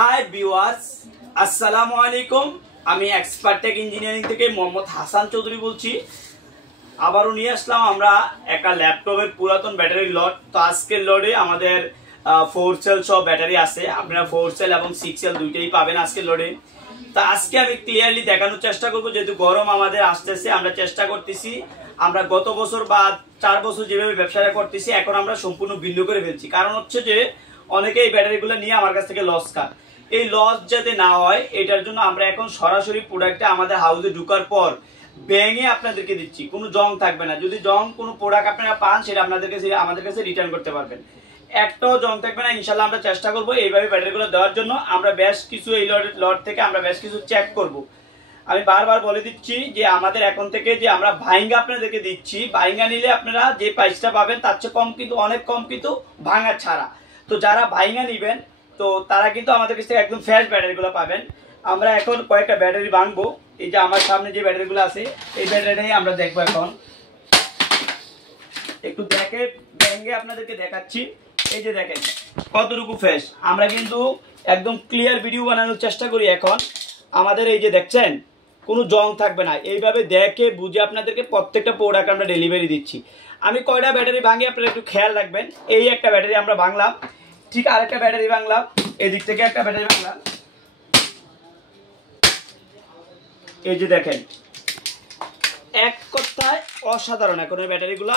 Hi viewers, আসসালামু আলাইকুম। আমি এক্সপার্ট টেক ইঞ্জিনিয়ারিং থেকে মোহাম্মদ হাসান চৌধুরী বলছি। আবারও নিয়ে আসলাম আমরা একটা ল্যাপটপের পুরাতন ব্যাটারি লট। তো আজকের লটে আমাদের 4 সেল সব ব্যাটারি আছে। আপনারা 4 সেল এবং 6 সেল দুইটাই পাবেন আজকের লটে। তো আজকে আমি ক্লিয়ারলি দেখানোর চেষ্টা করবো, যেহেতু গরম আমাদের আসতেছে, আমরা চেষ্টা করতেছি আমরা গত বছর বা 4 বছর যেভাবে ব্যবসাটা করতেছি এখন আমরা সম্পূর্ণ ভিন্ন করে ফেলছি। কারণ হচ্ছে যে অনেকে এই ব্যাটারিগুলো নিয়ে আমার কাছ থেকে লস খায়। এই লস যাতে না হয় এটার জন্য আমরা এখন সরাসরি প্রোডাক্টটা আমাদের হাউসে ঢুকার পর ভেঙে আপনাদেরকে দিচ্ছি। কোনো জং থাকবে না। যদি জং কোনো প্রোডাক্ট আপনারা পান সেটা আমাদের কাছে রিটার্ন করতে পারবেন। একটাও জং থাকবে না ইনশাল্লাহ। আমরা চেষ্টা করবো এইভাবে ব্যাটারিগুলো দেওয়ার জন্য। আমরা বেশ কিছু এই লট থেকে আমরা বেশ কিছু চেক করব। আমি বারবার বলে দিচ্ছি যে আমাদের এখন থেকে যে আমরা ভাইঙ্গা আপনাদেরকে দিচ্ছি, ভাইঙ্গা নিলে আপনারা যে প্রাইসটা পাবেন তার চেয়ে কম, কিন্তু অনেক কম, কিন্তু ভাঙা ছাড়া। তো যারা ভাইঙ্গা নিবেন তো তারা কিন্তু আমাদের কাছ থেকে একদম ফ্রেশ ব্যাটারিগুলো পাবেন। আমরা এখন কয়েকটা ব্যাটারি ভাঙবো। এই যে আমার সামনে যে ব্যাটারিগুলো আছে এই ব্যাটারিটাই আমরা দেখবো। এখন একটু ভেঙে আপনাদেরকে দেখাচ্ছি। এই যে দেখেন কতটুকু ফ্রেশ। আমরা কিন্তু একদম ক্লিয়ার ভিডিও বানানোর চেষ্টা করি। এখন আমাদের এই যে দেখছেন কোনো জং থাকবে না। এইভাবে দেখে বুঝে আপনাদেরকে প্রত্যেকটা প্রোডাক্ট আমরা ডেলিভারি দিচ্ছি। আমি কয়টা ব্যাটারি ভাঙি আপনারা একটু খেয়াল রাখবেন। এই একটা ব্যাটারি আমরা ভাঙলাম, ঠিক আরেকটা ব্যাটারি ভাঙলাম, এদিক থেকে একটা ব্যাটারি ভাঙলাম। এই যে দেখেন এক কথায় অসাধারণ। এখন এই ব্যাটারিগুলা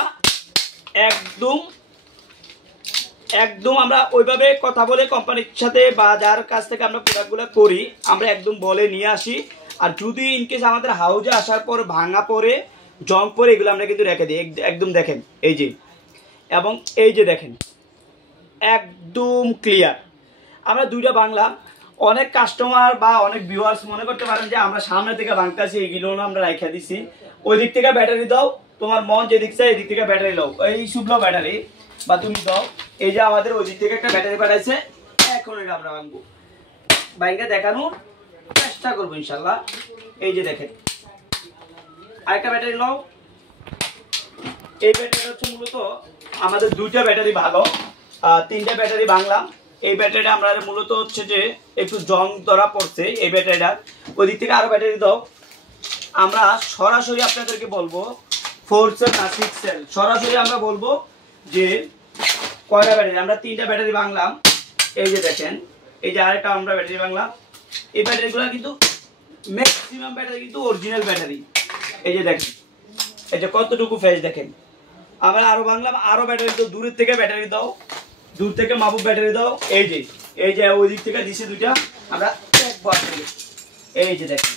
একদম আমরা ওইভাবে কথা বলে কোম্পানির সাথে বা যার কাছ থেকে আমরা প্রোডাক্টগুলো করি আমরা একদম বলে নিয়ে আসি। আর যদি ইনকেস আমাদের হাউজে আসার পর ভাঙা পরে জং পরে এগুলো আমরা কিন্তু রেখে দিই। একদম দেখেন এই যে, এবং এই যে দেখেন একদম ক্লিয়ার। আমরা দুইটা বাংলা। অনেক কাস্টমার বা অনেক ভিউয়ার্স মনে করতে পারেন যে আমরা সামনে থেকে ভাঙতেছি, এগুলো আমরা রাখা দিছি। ওই দিক থেকে ব্যাটারি দাও, তোমার মন যেদিক চাই এই দিক থেকে ব্যাটারি দাও, এই শুভ্র ব্যাটারি বা তুমি দাও। এই যে আমাদের ওই দিক থেকে একটা ব্যাটারি পাঠাইছে, এখন এটা আমরা ভাঙবো, বাইকে দেখানোর চেষ্টা করবো ইনশাল্লাহ। এই যে দেখেন আরেকটা ব্যাটারি নাও। এই ব্যাটারি হচ্ছে মূলত আমাদের দুইটা ব্যাটারি ভালো, 3টা ব্যাটারি ভাঙলাম। এই ব্যাটারিটা আমরা মূলত হচ্ছে যে একটু জং ধরা পড়ছে এই ব্যাটারিটা। ওই দিক থেকে আরো ব্যাটারি দাও। আমরা সরাসরি আপনাদেরকে বলবো 4 সেল না 6 সেল, সরাসরি আমরা বলবো যে কয়টা ব্যাটারি। আমরা 3টা ব্যাটারি ভাঙলাম। এই যে দেখেন এই যে আরেকটা আমরা ব্যাটারি ভাঙলাম। এই ব্যাটারিগুলো কিন্তু ম্যাক্সিমাম ব্যাটারি কিন্তু অরিজিনাল ব্যাটারি। এই যে দেখেন এই যে কতটুকু ফ্রেশ দেখেন। আমরা আরো ভাঙলাম, আরো ব্যাটারি দাও, দূরের থেকে ব্যাটারি দাও, দূর থেকে মাহবুব ব্যাটারি দাও। এই যে ওই দিক থেকে দিছে দুইটা, আমরা এই যে দেখেন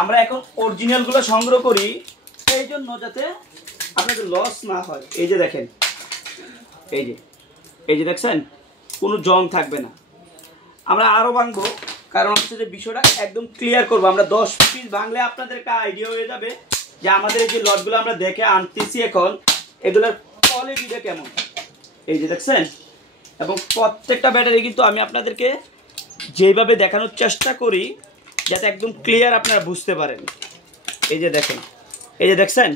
আমরা এখন অরিজিনাল গুলো সংগ্রহ করি এই জন্য যাতে আপনাদের লস না হয়। এই যে দেখেন এই যে দেখছেন কোনো জং থাকবে না। আমরা আরো ভাঙবো, কারণ হচ্ছে যে বিষয়টা একদম ক্লিয়ার করবো। আমরা 10 পিস ভাঙলে আপনাদের একটা আইডিয়া হয়ে যাবে যে আমাদের এই যে লটগুলো আমরা দেখে আনতেছি এখন এগুলোর কোয়ালিটিটা কেমন। এই যে দেখছেন, এবং প্রত্যেকটা ব্যাটারি কিন্তু আমি আপনাদেরকে যেভাবে দেখানোর চেষ্টা করি যাতে একদম ক্লিয়ার আপনারা বুঝতে পারেন। এই যে দেখেন এই যে দেখছেন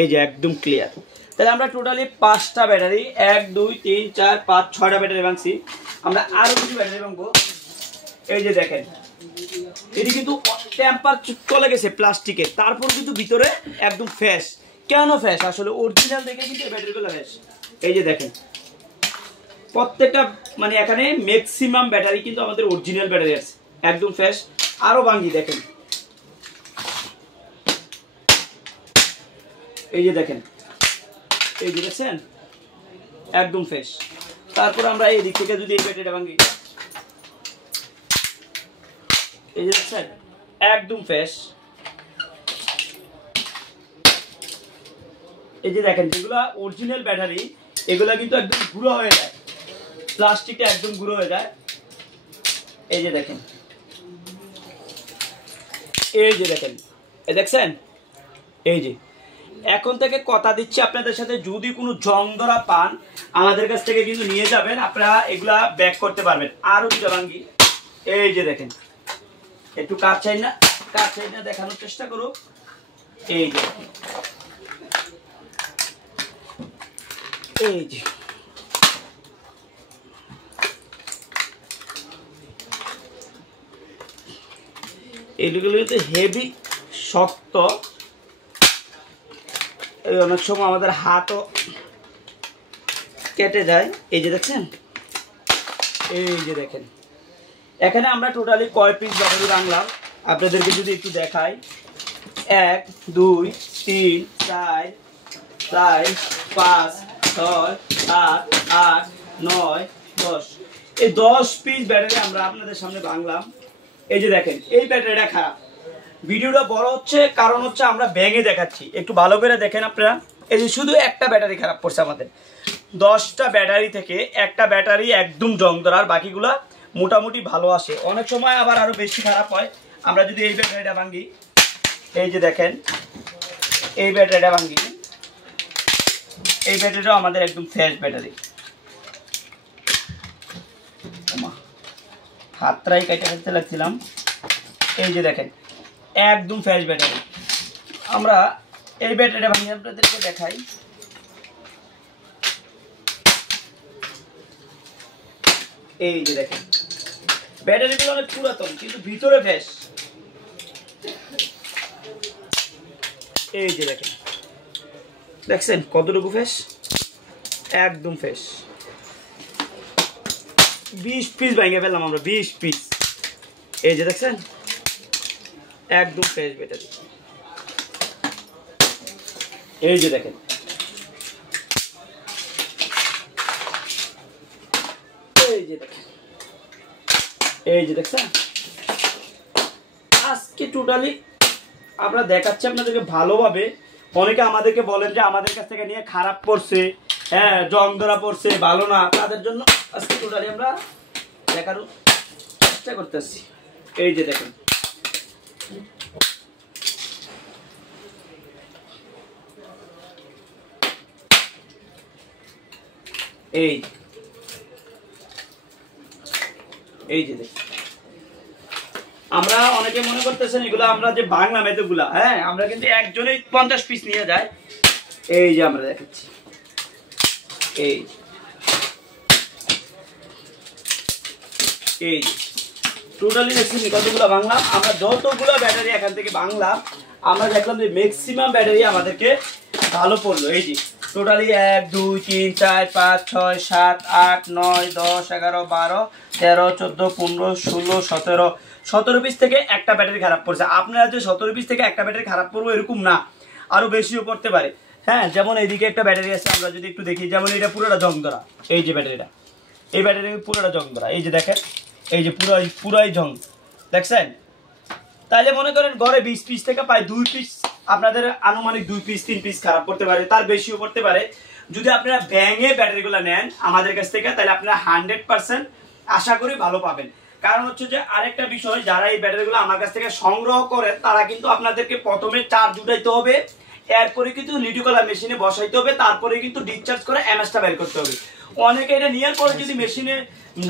এই যে একদম ক্লিয়ার। তাহলে আমরা টোটালি 5টা ব্যাটারি 1 2 3 4 5 6টা ব্যাটারি ভাঙছি। আমরা আরো কিছু ব্যাটারি ভাঙবো। এই যে দেখেন এটি কিন্তু টেম্পার চলে গেছে প্লাস্টিকের, তারপর কিন্তু ভিতরে একদম ফ্রেশ। কেন ফ্রেশ? আসলে অরিজিনাল দেখে কিন্তু এই ব্যাটারিগুলো ফ্রেশ। এই যে দেখেন প্রত্যেকটা মানে এখানে ম্যাক্সিমাম ব্যাটারি কিন্তু আমাদের অরিজিনাল ব্যাটারি আছে, একদম ফ্রেশ। আরো ভাঙি দেখেন এই যে দেখেন এই যে দেখছেন একদম ফ্রেশ। তারপর আমরা এই দিক থেকে যদি এই ব্যাটারিটা ভাঙি এই যে দেখছেন একদম ফ্রেশ। এই যে দেখেন যেগুলা অরিজিনাল ব্যাটারি এগুলা কিন্তু একদম গুঁড়ো হয়ে যায়, প্লাস্টিকটা একদম গুঁড়ো হয়ে যায়। এই যে দেখেন এই দেখছেন এই যে এখন থেকে কথা দিচ্ছি আপনাদের সাথে, যদি কোনো জং ধরা পান আমাদের কাছ থেকে কিন্তু নিয়ে যাবেন, আপনারা এগুলা ব্যাক করতে পারবেন। আরো দুটো ভাঙ্গি। এই যে দেখেন একটু কাজ চাই না দেখানোর চেষ্টা করো। এই যে এই যে এইগুলো কিন্তু হেভি শক্ত, এই অনেক সময় আমাদের হাতও কেটে যায়। এই যে দেখছেন, এই যে দেখেন এখানে আমরা টোটালি কয় পিস ব্যাটারি বাংলাম আপনাদেরকে যদি একটু দেখাই। 1 2 3 4 5 6 7 8 8 9 10, এই 10 পিস ব্যাটারি আমরা আপনাদের সামনে বাংলাম। এই যে দেখেন এই ব্যাটারিটা খারাপ, ভিডিওটা বড় হচ্ছে কারণ হচ্ছে আমরা ভেঙে দেখাচ্ছি, একটু ভালো করে দেখেন আপনারা। এই যে শুধু একটা ব্যাটারি খারাপ পড়ছে আমাদের, 10টা ব্যাটারি থেকে একটা ব্যাটারি একদম জং ধরা, আর বাকিগুলা মোটামুটি ভালো আসে। অনেক সময় আবার আরো বেশি খারাপ হয়। আমরা যদি এই ব্যাটারিটা ভাঙি, এই যে দেখেন এই ব্যাটারিটা ভাঙি, এই ব্যাটারিটাও আমাদের একদম ফ্রেশ ব্যাটারি। হাতটাই কেটে ফেলতে লাগছিলাম। এই যে দেখেন একদম ফ্রেশ ব্যাটারি। আমরা এই ব্যাটারিটা ভাঙি আপনাদেরকে দেখাই। এই যে দেখেন ব্যাটারিগুলো অনেক পুরাতন কিন্তু ভিতরে ফ্রেশ। এই যে দেখেন, দেখছেন কতটুকু ফ্রেশ, একদম ফ্রেশ। 20 পিস ভেঙে ফেললাম আমরা, 20 পিস। এই যে দেখছেন একদম ফ্রেশ ব্যাটারি। এই যে দেখেন, এই যে দেখেন, এই যে দেখছেন। আজকে টোটালি আমরা দেখাচ্ছি আপনাদেরকে ভালোভাবে। অনেকে আমাদেরকে বলেন যে আমাদের কাছ থেকে নিয়ে খারাপ পড়ছে, হ্যাঁ জং ধরা পড়ছে, ভালো না, তাদের জন্য আজকে টোটালি আমরা দেখার চেষ্টা করতেছি। এই যে দেখেন, এই এই যে দেখেন, আমরা অনেকে মনে করতেছেন এগুলো আমরা যে বাংলা মেয়েগুলা, হ্যাঁ আমরা কিন্তু একজনেই 50 পিস নিয়ে যায়। এই যে আমরা দেখাচ্ছি, এই এই টোটালি দেখছি কতগুলো বাংলা। আমরা যতগুলো ব্যাটারি এখান থেকে বাংলাম, আমরা দেখলাম যে ম্যাক্সিমাম ব্যাটারি আমাদেরকে ভালো পড়লো। এই যে টোটালি 1 2 3 4 5 6 7 8 9 10 11 12 13 14 15 16 17 17 পিস থেকে একটা ব্যাটারি খারাপ পড়ছে। আপনারা যে 17 পিস থেকে একটা ব্যাটারি খারাপ পড়বো এরকম না, আরো বেশিও পড়তে পারে। হ্যাঁ যেমন এইদিকে একটা ব্যাটারি আছে, আমরা যদি একটু দেখি, যেমন এটা পুরোটা জং ধরা। এই যে ব্যাটারিটা, এই ব্যাটারি পুরোটা জং ধরা। এই যে দেখেন, এই যে পুরাই জং দেখছেন। তাহলে মনে করেন ঘরে 20 পিস থেকে প্রায় 2 পিস আপনাদের আনুমানিক 2 পিস 3 পিস খারাপ পড়তে পারে, তার বেশিও পড়তে পারে। যদি আপনারা ভেঙে ব্যাটারিগুলো নেন আমাদের কাছ থেকে, তাহলে আপনারা 100% আশা করি ভালো পাবেন। কারণ হচ্ছে যে আরেকটা বিষয়, যারা এই ব্যাটারিগুলো আমার কাছ থেকে সংগ্রহ করেন তারা কিন্তু আপনাদেরকে প্রথমে চার্জ উঠাইতে হবে, এরপরে কিন্তু লিডিকলার মেশিনে বসাইতে হবে, তারপরে কিন্তু ডিসচার্জ করে এমএসটা বের করতে হবে। অনেকে এটা নেওয়ার পরে যদি মেশিনে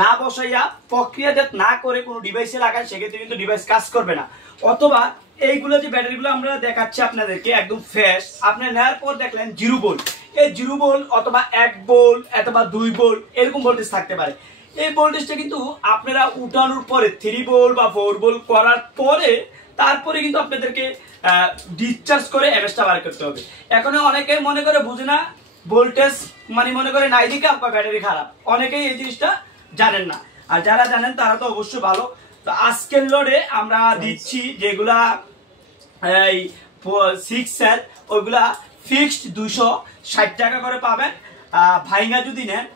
না বসাইয়া প্রক্রিয়াজাত না করে কোনো ডিভাইসে লাগায়, সেক্ষেত্রে কিন্তু ডিভাইস কাজ করবে না। অথবা এইগুলো যে ব্যাটারিগুলো আমরা দেখাচ্ছি আপনাদেরকে একদম ফ্রেশ, আপনি নেওয়ার পর দেখলেন 0 ভোল্ট, এই 0 ভোল্ট অথবা 1 ভোল্ট অথবা 2 ভোল্ট এরকম ভোল্টেজ থাকতে পারে। এই ভোল্টেজটা কিন্তু আপনারা উঠানোর পরে 3 ভোল্ট বা 4 ভোল্ট করার পরে তারপরে কিন্তু আপনাদেরকে ডিসচার্জ করে এমএসটা বার করতে হবে। এখন অনেকে মনে করে বুঝে না, ভোল্টেজ মানে মনে করে নাই দিকে আপনার ব্যাটারি খারাপ, অনেকেই এই জিনিসটা জানেন না। আর যারা জানেন তারা তো অবশ্যই ভালো। তো আজকের লোডে আমরা দিচ্ছি যেগুলা এই 6 সেল, ওইগুলা ফিক্সড 260 টাকা করে পাবেন ভাঙা যদি নেন,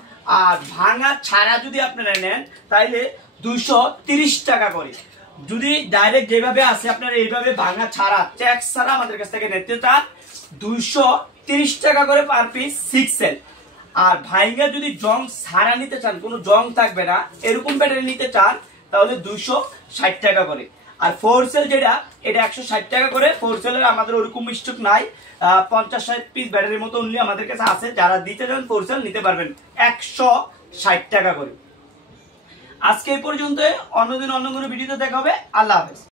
আর ভাঙা ছাড়া যদি আপনারা নেন তাইলে 230 টাকা করে। যদি ডাইরেক্ট যেভাবে আছে আপনারা এইভাবে ভাঙা ছাড়া ট্যাক্স ছাড়া আমাদের কাছ থেকে নিতে চান 230 টাকা করে পার পিস 6 সেল। আর ভাইঙ্গা যদি জং ছাড়া নিতে চান, কোনো জং থাকবে না এরকম ব্যাটারি নিতে চান, তাহলে 260 টাকা করে। আর 4 সেল যেটা, এটা 160 টাকা করে। 4 সেলের আমাদের ওরকম স্টক নাই, 50-60 পিস ব্যাটারির মতো অনলি আমাদের কাছে আছে। যারা দিতে চান 4 সেল নিতে পারবেন 160 টাকা করে। আজকে এই পর্যন্ত, অন্যদিন অন্য কোনো ভিডিওতে দেখা হবে। আল্লাহ হাফেজ।